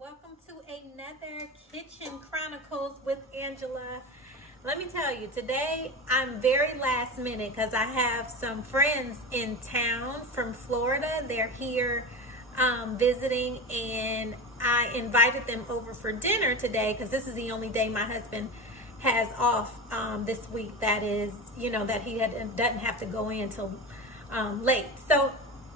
Welcome to another Kitchen Chronicles with Angela. Let me tell you, today I'm very last minute because I have some friends in town from Florida. They're here visiting, and I invited them over for dinner today because this is the only day my husband has off this week. That is, that he doesn't have to go in till late. So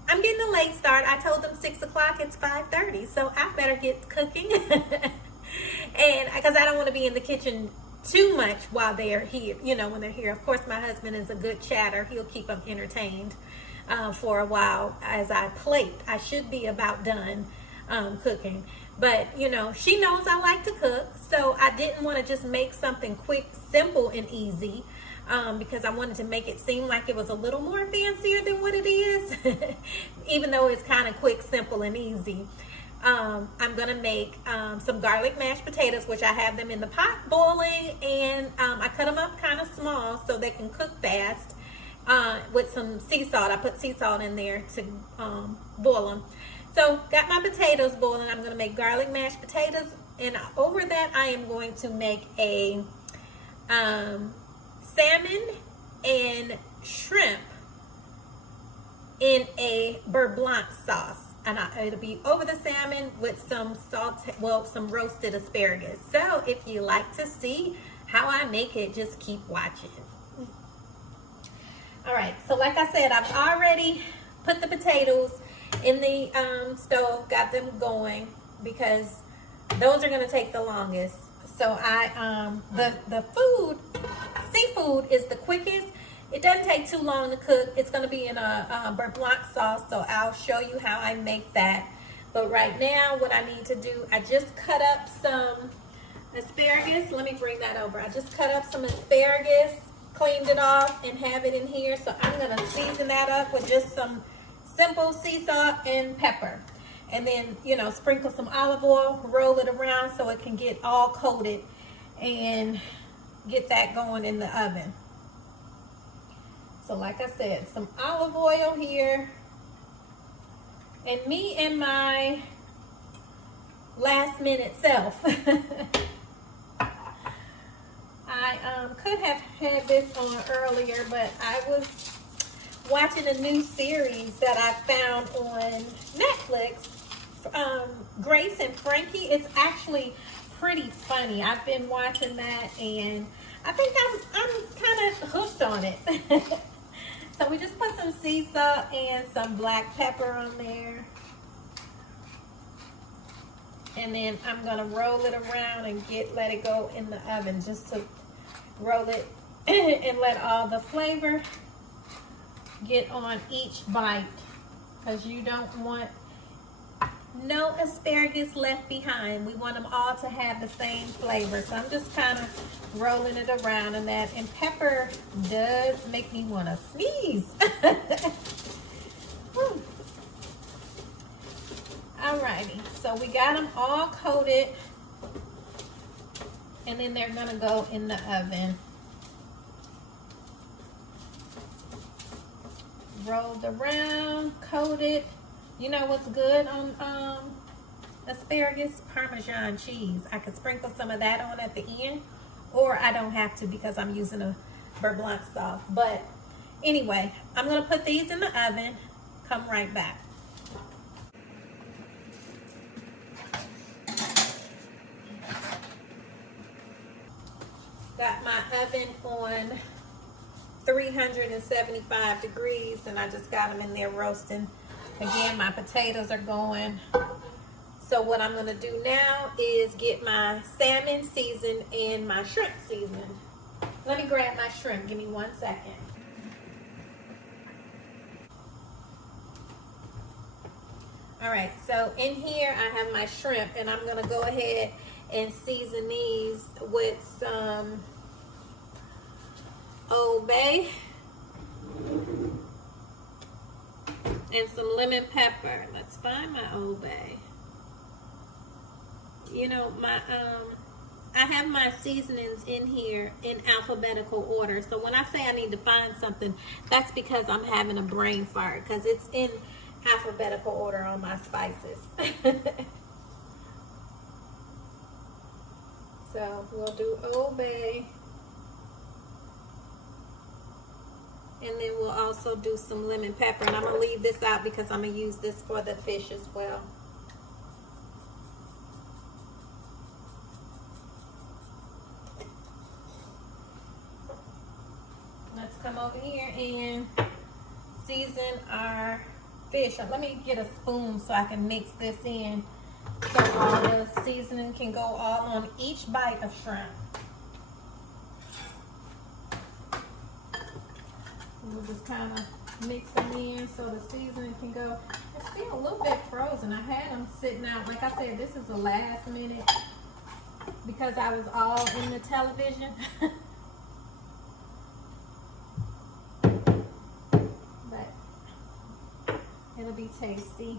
I'm getting a late start. I told them 6 o'clock. It's 5:30, so I better get cooking. And because I don't want to be in the kitchen too much while they're here, when they're here. Of course, my husband is a good chatter. He'll keep them entertained for a while as I plate. I should be about done cooking. But, she knows I like to cook, so I didn't want to just make something quick, simple, and easy. Because I wanted to make it seem like it was a little more fancier than what it is, even though it's kind of quick, simple, and easy. I'm going to make some garlic mashed potatoes, which I have them in the pot boiling, and I cut them up kind of small so they can cook fast with some sea salt. I put sea salt in there to boil them. So got my potatoes boiling. I'm going to make garlic mashed potatoes, and over that I am going to make a salmon and shrimp in a Beurre Blanc sauce, and it'll be over the salmon with some some roasted asparagus. So if you like to see how I make it, just keep watching. All right, so like I said, I've already put the potatoes in the stove, got them going, because those are going to take the longest. So the seafood is the quickest. It doesn't take too long to cook. It's going to be in a Beurre Blanc sauce, so I'll show you how I make that. But right now, what I need to do, I just cut up some asparagus. Let me bring that over. I just cut up some asparagus, cleaned it off, and have it in here. So I'm going to season that up with just some simple sea salt and pepper. And then, sprinkle some olive oil, roll it around so it can get all coated, and get that going in the oven. So like I said, some olive oil here. And me and my last minute self. I could have had this on earlier, but I was watching a new series that I found on Netflix. Grace and Frankie. It's actually pretty funny. I've been watching that, and I think I'm kind of hooked on it. So we just put some sea salt and some black pepper on there, and then I'm gonna roll it around and let it go in the oven, just to roll it and let all the flavor get on each bite, because you don't want no asparagus left behind. We want them all to have the same flavor. So I'm just kind of rolling it around in that. And pepper does make me want to sneeze. Alrighty, so we got them all coated, and then they're gonna go in the oven. Rolled around, coated. You know what's good on asparagus? Parmesan cheese. I could sprinkle some of that on at the end, or I don't have to because I'm using a Beurre Blanc sauce. But anyway, I'm going to put these in the oven. Come right back. Got my oven on 375 degrees, and I just got them in there roasting. Again, my potatoes are going. So what I'm going to do now is get my salmon seasoned and my shrimp seasoned. Let me grab my shrimp. Give me 1 second. All right, so in here I have my shrimp, and I'm going to go ahead and season these with some Old Bay and some lemon pepper. Let's find my Old Bay. I have my seasonings in here in alphabetical order. So when I say I need to find something, that's because I'm having a brain fart, because it's in alphabetical order on my spices. So we'll do Old Bay. And then we'll also do some lemon pepper. And I'm going to leave this out because I'm going to use this for the fish as well. Let's come over here and season our fish. Let me get a spoon so I can mix this in so all the seasoning can go all on each bite of shrimp. We'll just kind of mix them in so the seasoning can go. It's still a little bit frozen. I had them sitting out. Like I said, this is the last minute because I was all in the television. But it'll be tasty.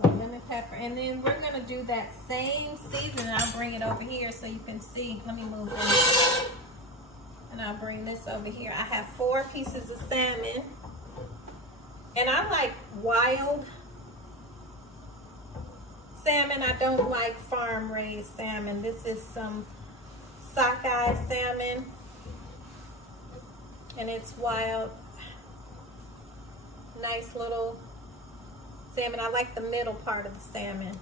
So lemon pepper. And then we're going to do that same seasoning. I'll bring it over here so you can see. Let me move this. And I'll bring this over here. I have 4 pieces of salmon. And I like wild salmon. I don't like farm raised salmon. This is some sockeye salmon. And it's wild. Nice little salmon. I like the middle part of the salmon.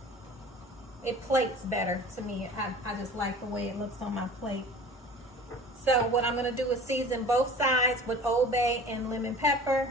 It plates better to me. I just like the way it looks on my plate. So what I'm going to do is season both sides with Old Bay and lemon pepper.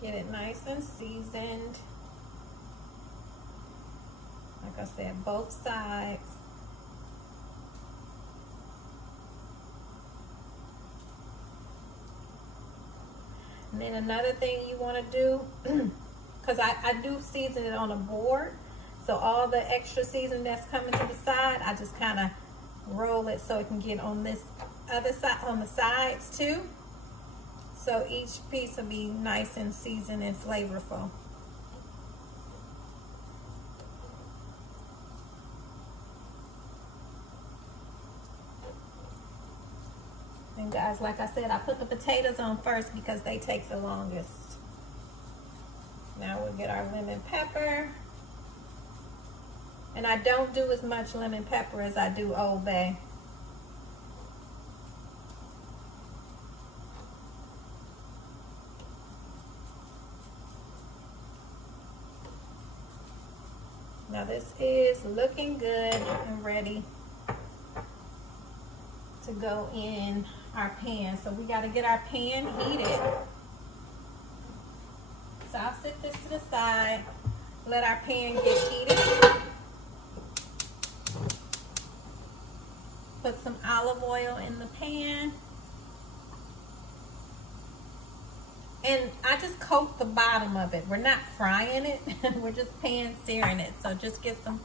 Get it nice and seasoned. Like I said, both sides. And then another thing you want to do, because I do season it on a board, so all the extra seasoning that's coming to the side, I just kind of roll it so it can get on this other side, on the sides too. So each piece will be nice and seasoned and flavorful. And guys, like I said, I put the potatoes on first because they take the longest. Now we'll get our lemon pepper. And I don't do as much lemon pepper as I do Old Bay. Now this is looking good and ready to go in our pan. So we got to get our pan heated. So I'll set this to the side, let our pan get heated. Put some olive oil in the pan. And I just coat the bottom of it. We're not frying it. We're just pan searing it. So just get some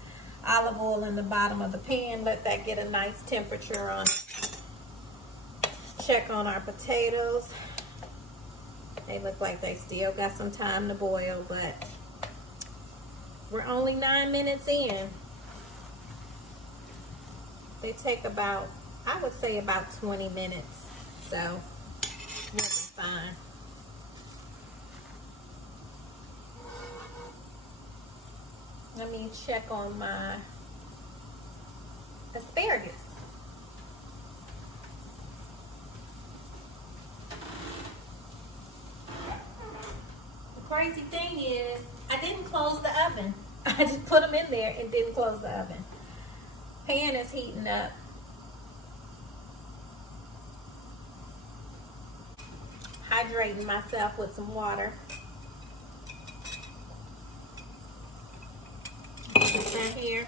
olive oil in the bottom of the pan. Let that get a nice temperature on it. Check on our potatoes. They look like they still got some time to boil, but we're only 9 minutes in. They take about, I would say about 20 minutes. So we'll be fine. Let me check on my asparagus. The crazy thing is, I didn't close the oven. I just put them in there and didn't close the oven. Pan is heating up. Hydrating myself with some water. Right here.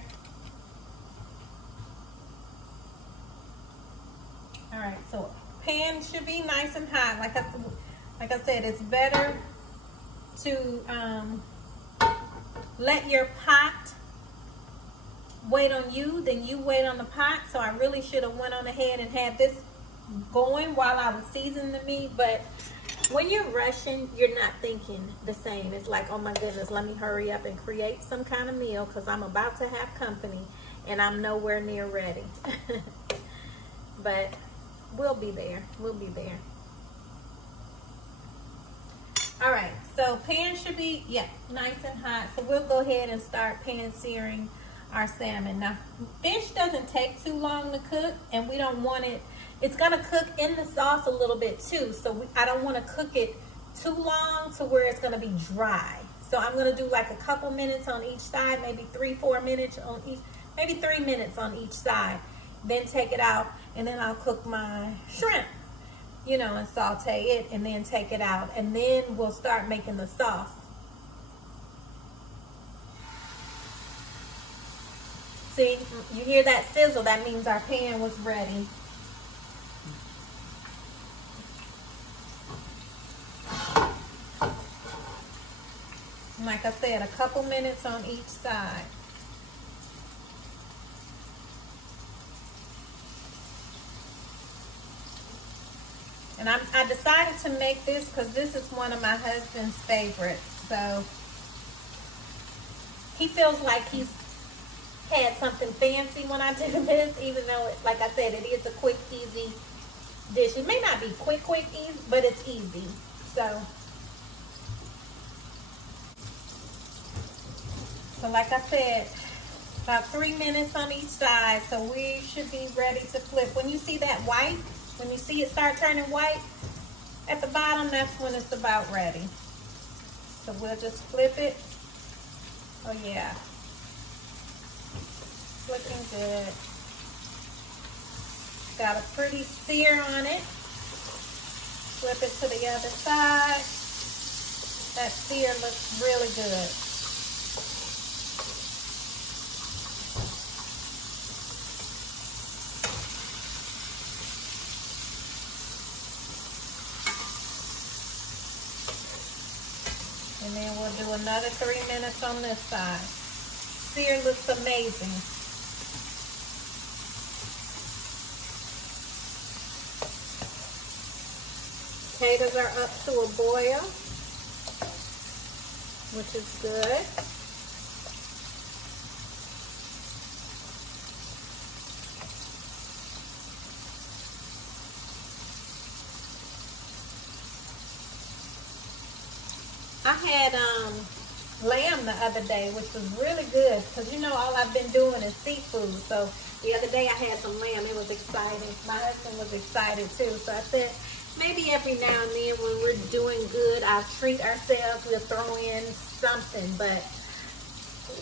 All right, so pan should be nice and hot. Like I said, it's better to let your pot wait on you than you wait on the pot. So I really should have went on ahead and had this going while I was seasoning the meat, but When you're rushing, you're not thinking the same. It's like, oh my goodness, let me hurry up and create some kind of meal because I'm about to have company and I'm nowhere near ready. But we'll be there. We'll be there. All right, so pan should be, nice and hot. So we'll go ahead and start pan searing our salmon. Now, fish doesn't take too long to cook, and we don't want it, it's gonna cook in the sauce a little bit too. So I don't wanna cook it too long to where it's gonna be dry. So I'm gonna do like a couple minutes on each side, maybe 3-4 minutes on each, maybe 3 minutes on each side. Then take it out, and then I'll cook my shrimp, you know, and saute it, and then take it out, and then we'll start making the sauce. See, you hear that sizzle? That means our pan was ready. Like I said, a couple minutes on each side. And I decided to make this because this is one of my husband's favorites. So he feels like he's had something fancy when I do this, even though, like I said, it is a quick, easy dish. It may not be quick, easy, but it's easy. So like I said, about 3 minutes on each side. So we should be ready to flip. When you see that white, when you see it start turning white at the bottom, that's when it's about ready. So we'll just flip it. Oh yeah. Looking good. Got a pretty sear on it. Flip it to the other side. That sear looks really good. And then we'll do another 3 minutes on this side. Sear looks amazing. Potatoes are up to a boil, which is good. I had lamb the other day, which was really good because, you know, all I've been doing is seafood. So the other day I had some lamb. It was exciting. My husband was excited too. So I said, maybe every now and then when we're doing good, I'll treat ourselves. We'll throw in something. But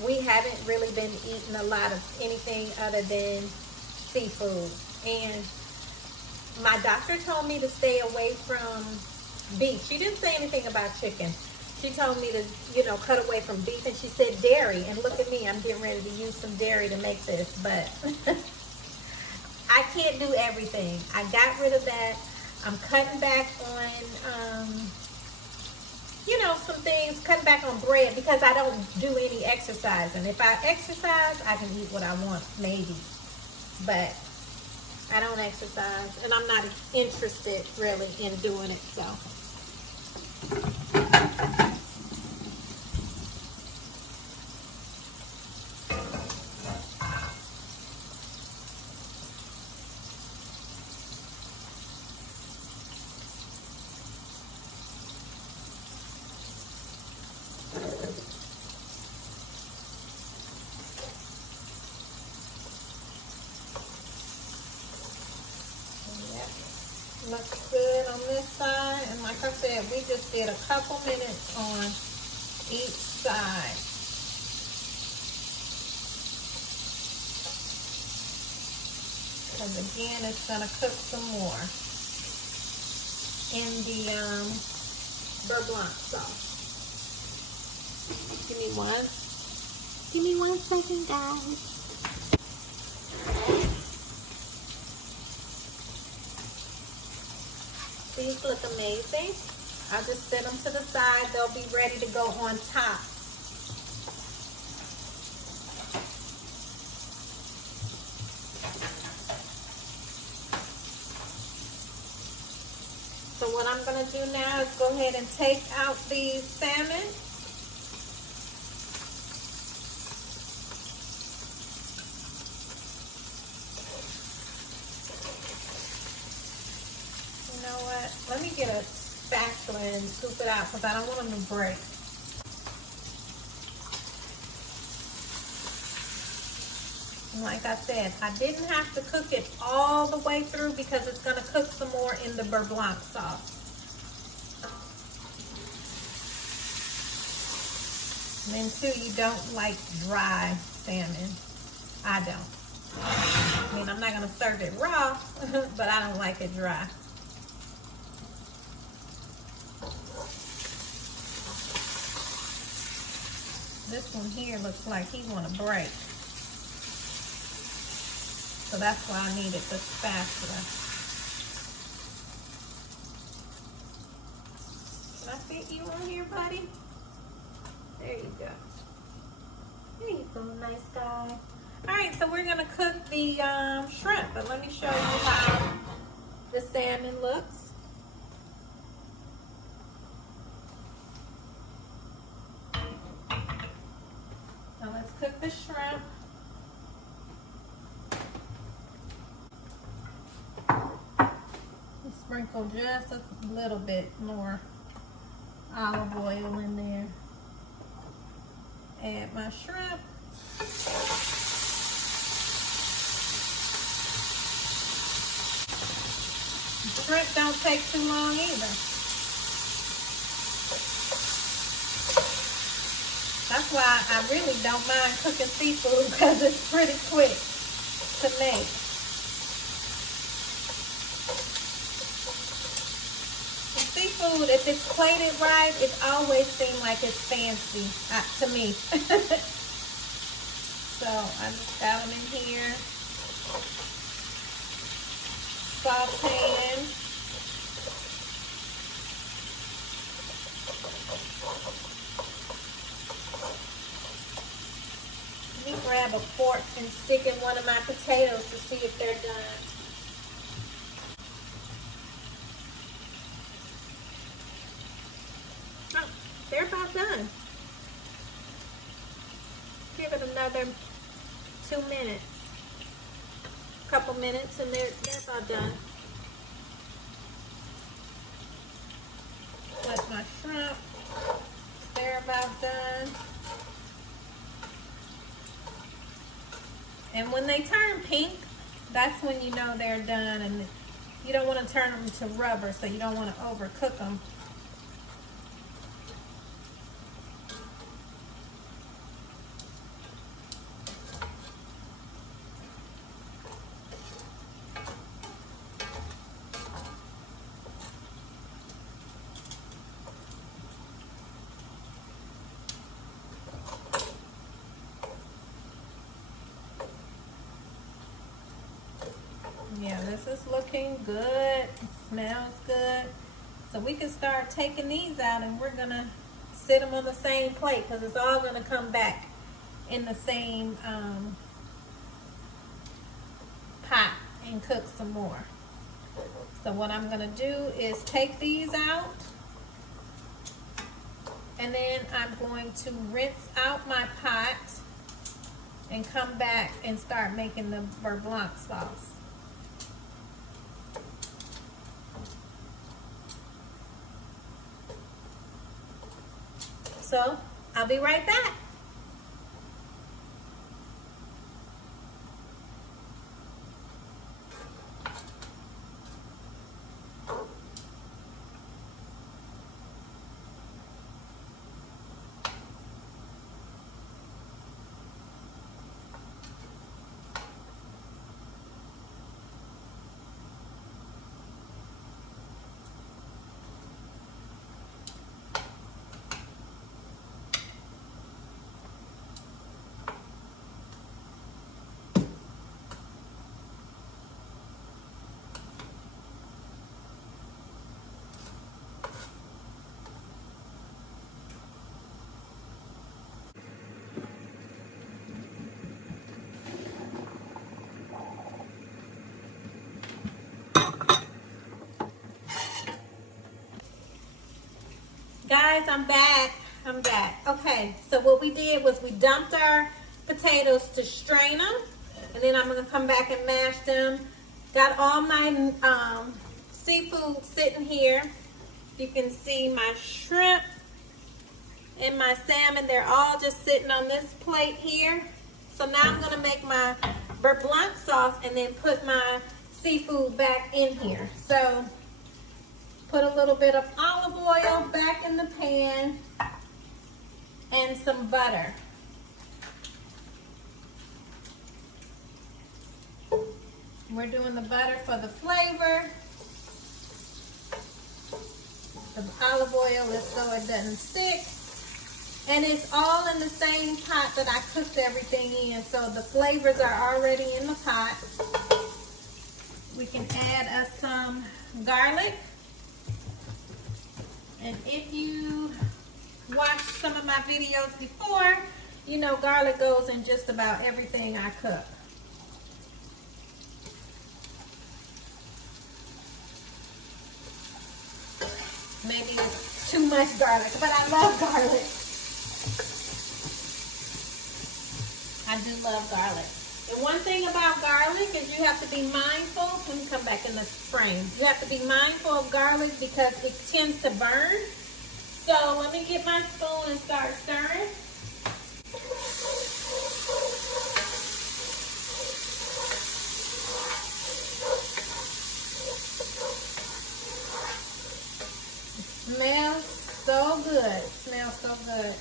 we haven't really been eating a lot of anything other than seafood. And my doctor told me to stay away from beef. She didn't say anything about chicken. She told me to, you know, cut away from beef, and she said dairy. And look at me, I'm getting ready to use some dairy to make this, but I can't do everything. I got rid of that. I'm cutting back on, you know, some things, cutting back on bread because I don't do any exercising. If I exercise, I can eat what I want, maybe, but I don't exercise, and I'm not interested really in doing it, so. Looks good on this side, and like I said, we just did a couple minutes on each side. Because again, it's going to cook some more in the Beurre Blanc sauce. Give me 1 second, guys. These look amazing. I'll just set them to the side. They'll be ready to go on top. So what I'm gonna do now is go ahead and take out the salmon. You know what? Let me get a spatula and scoop it out because I don't want them to break. And like I said, I didn't have to cook it all the way through because it's going to cook some more in the Beurre Blanc sauce. And then too, you don't like dry salmon. I don't. I mean, I'm not going to serve it raw, but I don't like it dry. This one here looks like he want to break. So that's why I needed the spatula. Can I fit you on here, buddy? There you go. There you go, nice guy. All right, so we're gonna cook the shrimp, but let me show you how the salmon looks. Now let's cook the shrimp. Sprinkle just a little bit more olive oil in there. Add my shrimp. Shrimp don't take too long either. That's why I really don't mind cooking seafood because it's pretty quick to make. Seafood, if it's plated right, it always seems like it's fancy to me. So I just got them in here, sauteing. Let me grab a fork and stick in one of my potatoes to see if they're done. They're about done. Give it another 2 minutes. A couple minutes and they're about done. That's my shrimp. They're about done. And when they turn pink, that's when you know they're done, and you don't want to turn them to rubber, so you don't want to overcook them. Yeah, this is looking good. It smells good. So we can start taking these out, and we're gonna sit them on the same plate because it's all gonna come back in the same pot and cook some more. So what I'm gonna do is take these out, and then I'm going to rinse out my pot and come back and start making the Beurre Blanc sauce. So I'll be right back. guys, I'm back. Okay, so what we did was we dumped our potatoes to strain them, and then I'm gonna come back and mash them. Got all my seafood sitting here. You can see my shrimp and my salmon. They're all just sitting on this plate here. So now I'm gonna make my Beurre Blanc sauce and then put my seafood back in here. So put a little bit of olive oil back in the pan and some butter. We're doing the butter for the flavor. The olive oil is so it doesn't stick. And it's all in the same pot that I cooked everything in, so the flavors are already in the pot. We can add us some garlic. And if you watched some of my videos before, you know garlic goes in just about everything I cook. Maybe it's too much garlic, but I love garlic. I do love garlic. And one thing about garlic is you have to be mindful. Let me come back in the frame. You have to be mindful of garlic because it tends to burn. So let me get my spoon and start stirring. It smells so good. It smells so good.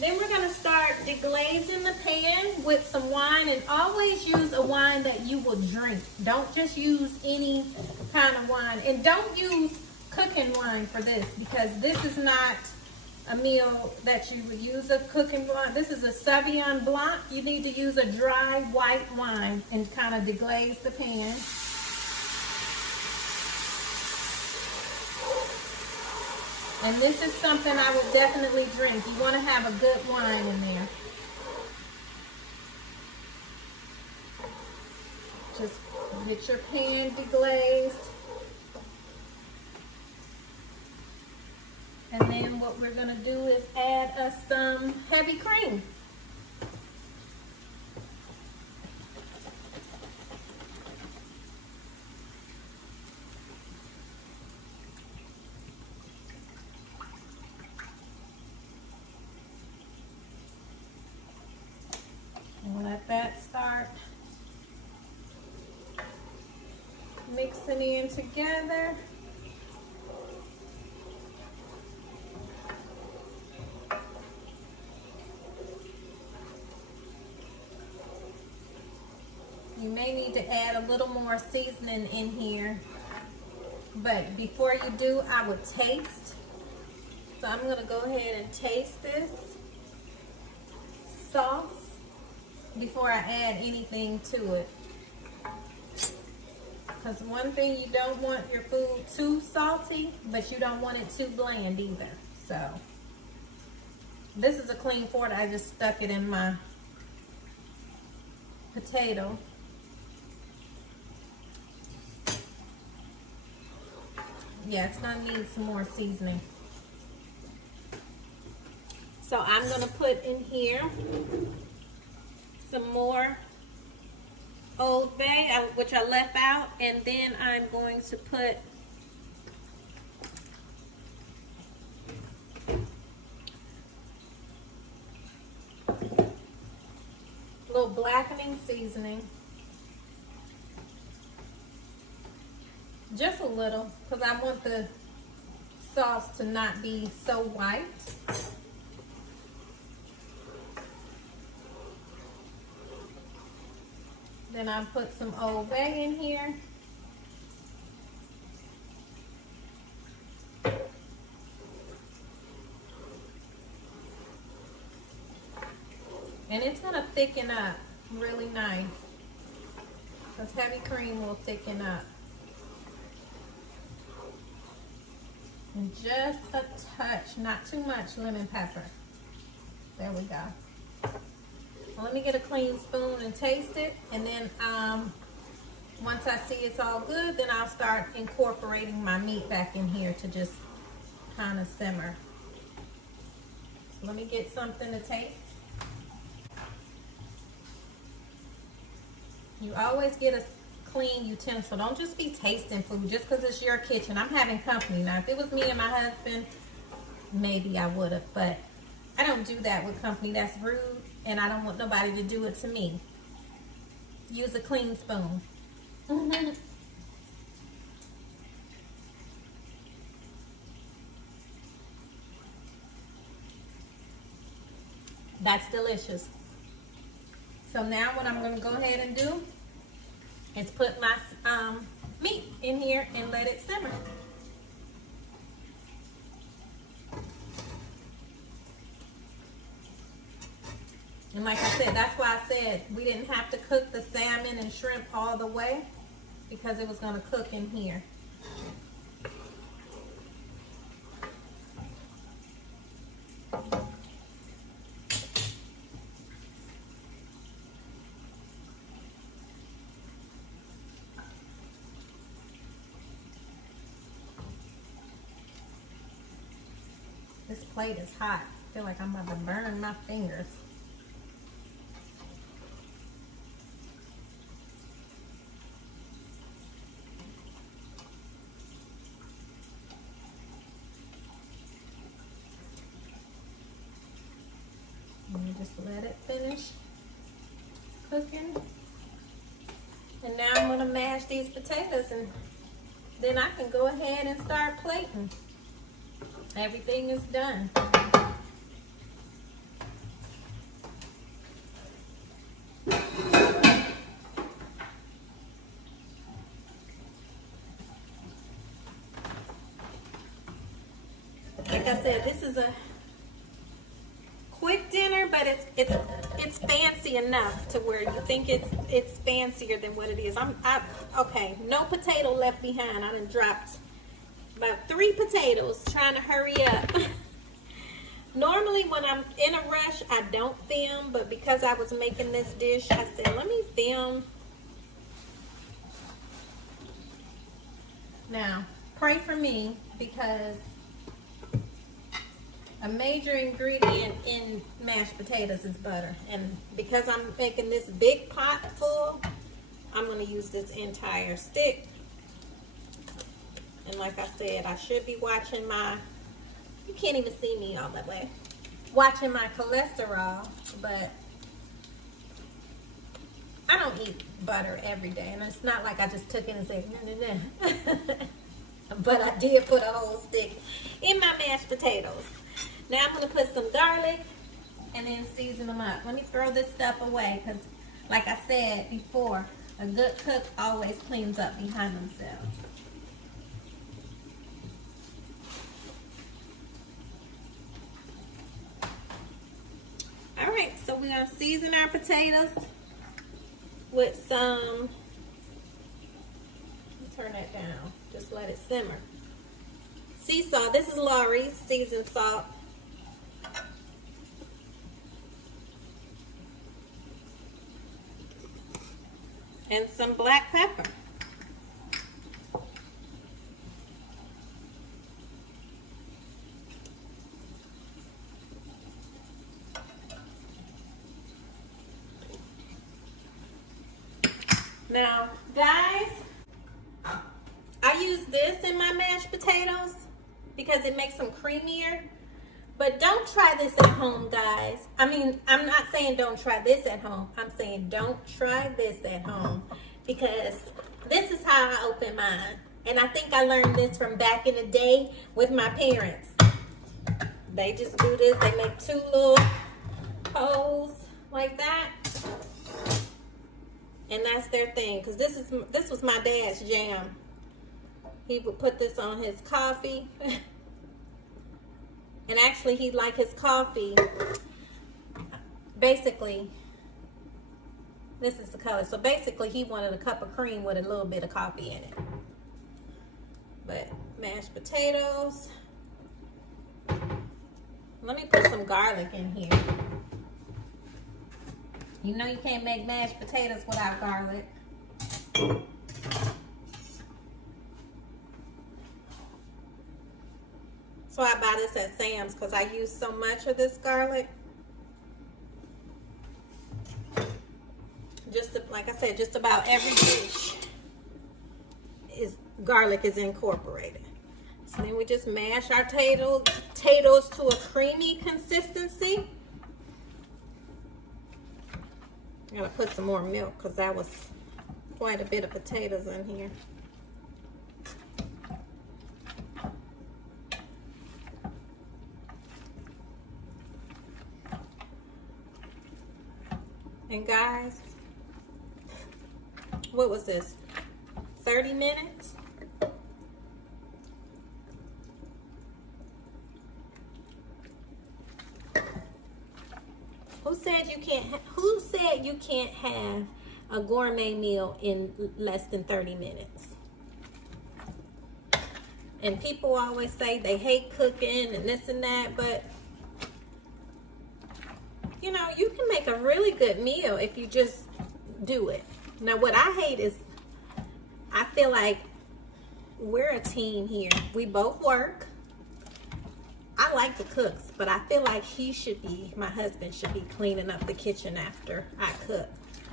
Then we're going to start deglazing the pan with some wine, and always use a wine that you will drink. Don't just use any kind of wine. And don't use cooking wine for this, because this is not a meal that you would use a cooking wine. This is a Sauvignon Blanc. You need to use a dry white wine and kind of deglaze the pan. And this is something I would definitely drink. You want to have a good wine in there. Just get your pan deglazed. And then what we're going to do is add us some heavy cream. Let that start mixing in together. You may need to add a little more seasoning in here, but before you do, I would taste. So I'm going to go ahead and taste this sauce before I add anything to it. Because one thing, you don't want your food too salty, but you don't want it too bland either. So this is a clean fork. I just stuck it in my potato. Yeah, it's gonna need some more seasoning. So I'm gonna put in here some more Old Bay, which I left out, and then I'm going to put a little blackening seasoning. Just a little, because I want the sauce to not be so white. Then I put some Old Bay in here. And it's gonna thicken up really nice, because heavy cream will thicken up. And just a touch, not too much, lemon pepper. There we go. Well, let me get a clean spoon and taste it, and then once I see it's all good, then I'll start incorporating my meat back in here to just kind of simmer. Let me get something to taste. You always get a clean utensil. Don't just be tasting food just because it's your kitchen. I'm having company. Now, if it was me and my husband, maybe I would have, but I don't do that with company. That's rude, and I don't want nobody to do it to me. Use a clean spoon. That's delicious. So now what I'm going to go ahead and do is put my meat in here and let it simmer. And like I said, that's why I said we didn't have to cook the salmon and shrimp all the way, because it was going to cook in here. This plate is hot. I feel like I'm about to burn my fingers. And just let it finish cooking. And now I'm going to mash these potatoes, and then I can go ahead and start plating. Everything is done. Like I said, this is a quick dinner, but it's fancy enough to where you think it's fancier than what it is. Okay, no potato left behind. I done dropped about 3 potatoes trying to hurry up. Normally when I'm in a rush, I don't film, but because I was making this dish, I said, let me film. Now, pray for me, because a major ingredient in mashed potatoes is butter. And because I'm making this big pot full, I'm going to use this entire stick. And like I said, I should be watching my, you can't even see me all that way, watching my cholesterol, but I don't eat butter every day. And it's not like I just took it and said, nah. But I did put a whole stick in my mashed potatoes. Now I'm going to put some garlic and then season them up. Let me throw this stuff away, because like I said before, a good cook always cleans up behind themselves. All right, so we're gonna season our potatoes with some, turn that down, just let it simmer. Sea salt, this is Lawry's seasoned salt. And some black pepper. Now, guys, I use this in my mashed potatoes because it makes them creamier. But don't try this at home, guys. I mean, I'm not saying don't try this at home. I'm saying don't try this at home, because this is how I open mine. And I think I learned this from back in the day with my parents. They just do this. They make 2 little holes like that. And that's their thing, because this was my dad's jam. He would put this on his coffee. And actually, he liked his coffee. Basically, this is the color. So basically, he wanted a cup of cream with a little bit of coffee in it. But mashed potatoes. Let me put some garlic in here. You know you can't make mashed potatoes without garlic. why I buy this at Sam's, because I use so much of this garlic. Like I said, just about every dish garlic is incorporated. So then we just mash our potatoes to a creamy consistency. I'm gonna put some more milk because that was quite a bit of potatoes in here. And guys, what was this? 30 minutes? Who said you can't have a gourmet meal in less than 30 minutes? And people always say they hate cooking and this and that, but you know, you can make a really good meal if you just do it. Now, what I hate is, I feel like we're a team here. We both work. I like to cook, but I feel like my husband should be cleaning up the kitchen after I cook,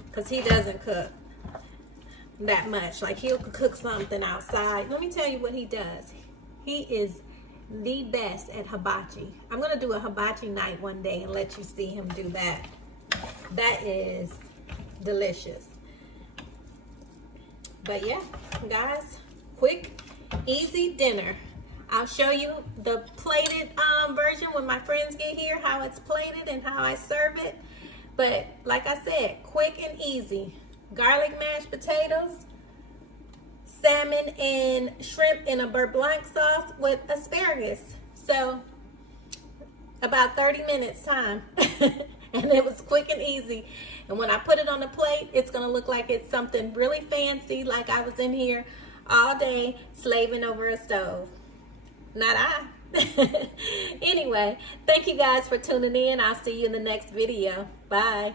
because he doesn't cook that much. Like, he'll cook something outside. Let me tell you what he does. He is the best at hibachi. I'm gonna do a hibachi night one day and let you see him do that. That is delicious. But yeah, guys, quick, easy dinner. I'll show you the plated version when my friends get here, how it's plated and how I serve it. But like I said, quick and easy. Garlic mashed potatoes, salmon and shrimp in a Beurre Blanc sauce with asparagus. So about 30 minutes time. And it was quick and easy. And when I put it on the plate, it's gonna look like it's something really fancy, like I was in here all day slaving over a stove. Not I. Anyway, thank you guys for tuning in. I'll see you in the next video. Bye.